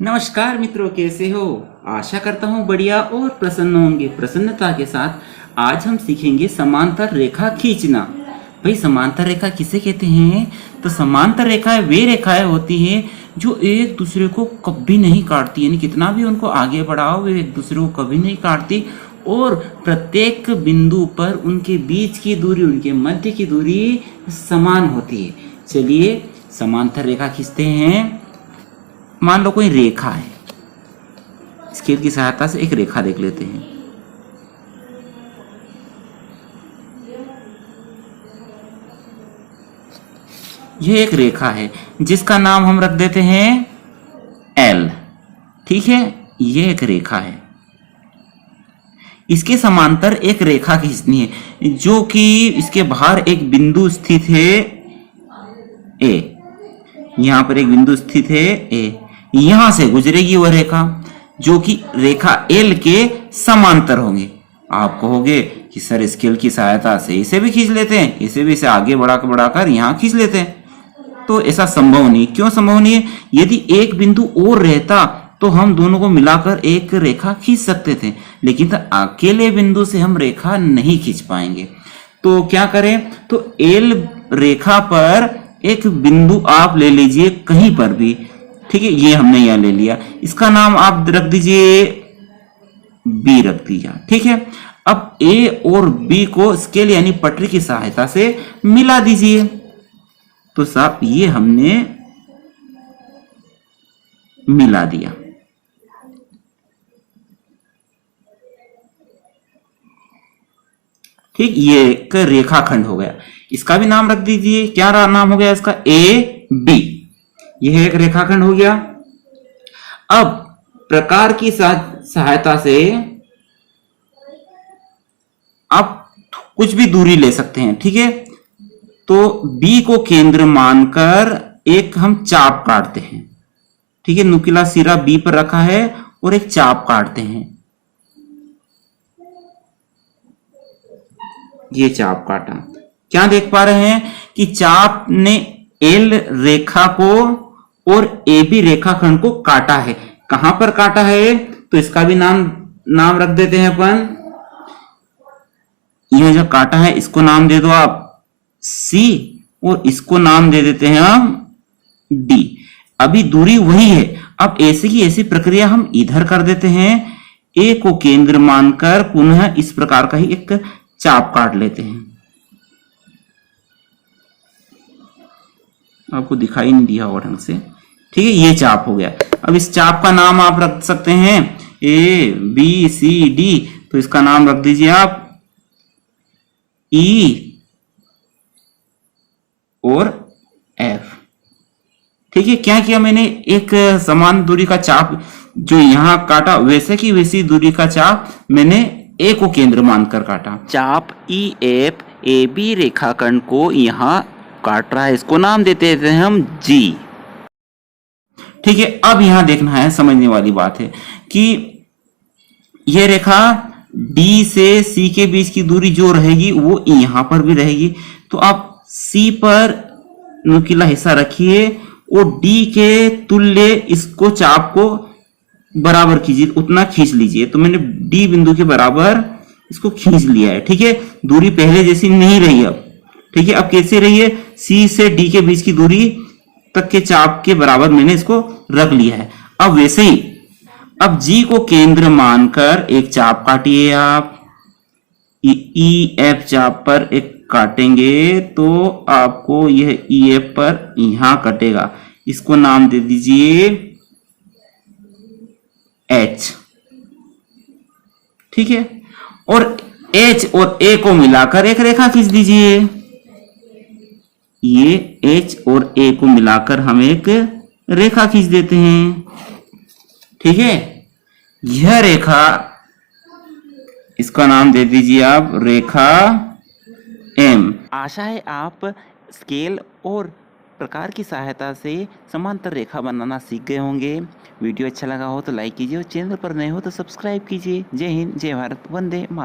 नमस्कार मित्रों, कैसे हो? आशा करता हूँ बढ़िया और प्रसन्न होंगे। प्रसन्नता के साथ आज हम सीखेंगे समांतर रेखा खींचना। भाई, समांतर रेखा किसे कहते हैं? तो समांतर रेखाएं वे रेखाएं होती हैं जो एक दूसरे को कभी नहीं काटती, यानी कितना भी उनको आगे बढ़ाओ वे एक दूसरे को कभी नहीं काटती और प्रत्येक बिंदु पर उनके बीच की दूरी, उनके मध्य की दूरी समान होती है। चलिए समांतर रेखा खींचते हैं। मान लो कोई रेखा है, स्केल की सहायता से एक रेखा देख लेते हैं। यह एक रेखा है जिसका नाम हम रख देते हैं एल। ठीक है, यह एक रेखा है। इसके समांतर एक रेखा खींचनी है जो कि इसके बाहर एक बिंदु स्थित है ए। यहां पर एक बिंदु स्थित है ए, यहां से गुजरेगी वह रेखा जो कि रेखा एल के समांतर होंगे। आप कहोगे कि सर स्केल की सहायता से इसे भी खींच लेते हैं, इसे भी इसे आगे बढ़ाकर यहां खींच लेते हैं। तो ऐसा संभव नहीं। क्यों संभव नहीं है? यदि एक बिंदु और रहता तो हम दोनों को मिलाकर एक रेखा खींच सकते थे, लेकिन तो अकेले बिंदु से हम रेखा नहीं खींच पाएंगे। तो क्या करें? तो एल रेखा पर एक बिंदु आप ले लीजिए कहीं पर भी। ठीक है, ये हमने यहां ले लिया, इसका नाम आप रख दीजिए बी, रख दीजिए। ठीक है, अब ए और बी को स्केल यानी पटरी की सहायता से मिला दीजिए। तो साहब ये हमने मिला दिया। ठीक, ये एक रेखाखंड हो गया। इसका भी नाम रख दीजिए। क्या नाम हो गया इसका? A B. यह एक रेखाखंड हो गया। अब प्रकार की सहायता से आप कुछ भी दूरी ले सकते हैं। ठीक है, तो बी को केंद्र मानकर एक हम चाप काटते हैं। ठीक है, नुकीला सिरा बी पर रखा है और एक चाप काटते हैं। ये चाप काटा। क्या देख पा रहे हैं कि चाप ने एल रेखा को और ए बी रेखाखंड को काटा है। कहां पर काटा है? तो इसका भी नाम रख देते हैं अपन। यह जो काटा है इसको नाम दे दो आप सी और इसको नाम दे देते हैं हम डी। अभी दूरी वही है। अब ऐसी की ऐसी प्रक्रिया हम इधर कर देते हैं। ए को केंद्र मानकर पुनः इस प्रकार का ही एक चाप काट लेते हैं। आपको दिखाई नहीं दिया होगा ढंग से। ठीक है, ये चाप हो गया। अब इस चाप का नाम आप रख सकते हैं ए बी सी डी। तो इसका नाम रख दीजिए आप ई और एफ। ठीक है, क्या किया मैंने? एक समान दूरी का चाप जो यहां काटा वैसे की वैसी दूरी का चाप मैंने ए को केंद्र मानकर काटा। चाप ई एफ ए बी रेखाखंड को यहां काट रहा है, इसको नाम देते हैं हम जी। ठीक है, अब यहां देखना है, समझने वाली बात है कि यह रेखा डी से सी के बीच की दूरी जो रहेगी वो यहां पर भी रहेगी। तो आप सी पर नुकीला हिस्सा रखिए और डी के तुल्य इसको चाप को बराबर कीजिए, उतना खींच लीजिए। तो मैंने डी बिंदु के बराबर इसको खींच लिया है। ठीक है, दूरी पहले जैसी नहीं रही अब। ठीक है, अब कैसे रही है? सी से डी के बीच की दूरी तक के चाप के बराबर मैंने इसको रख लिया है। अब वैसे ही अब जी को केंद्र मानकर एक चाप काटिए आप। ई एफ चाप पर एक काटेंगे तो आपको यह ई एफ पर यहां कटेगा। इसको नाम दे दीजिए एच। ठीक है, और एच और ए को मिलाकर एक रेखा खींच दीजिए। ये एच और ए को मिलाकर हम एक रेखा खींच देते हैं। ठीक है, यह रेखा, इसका नाम दे दीजिए आप रेखा एम। आशा है आप स्केल और प्रकार की सहायता से समांतर रेखा बनाना सीख गए होंगे। वीडियो अच्छा लगा हो तो लाइक कीजिए और चैनल पर नए हो तो सब्सक्राइब कीजिए। जय हिंद, जय भारत, वंदे मातरम।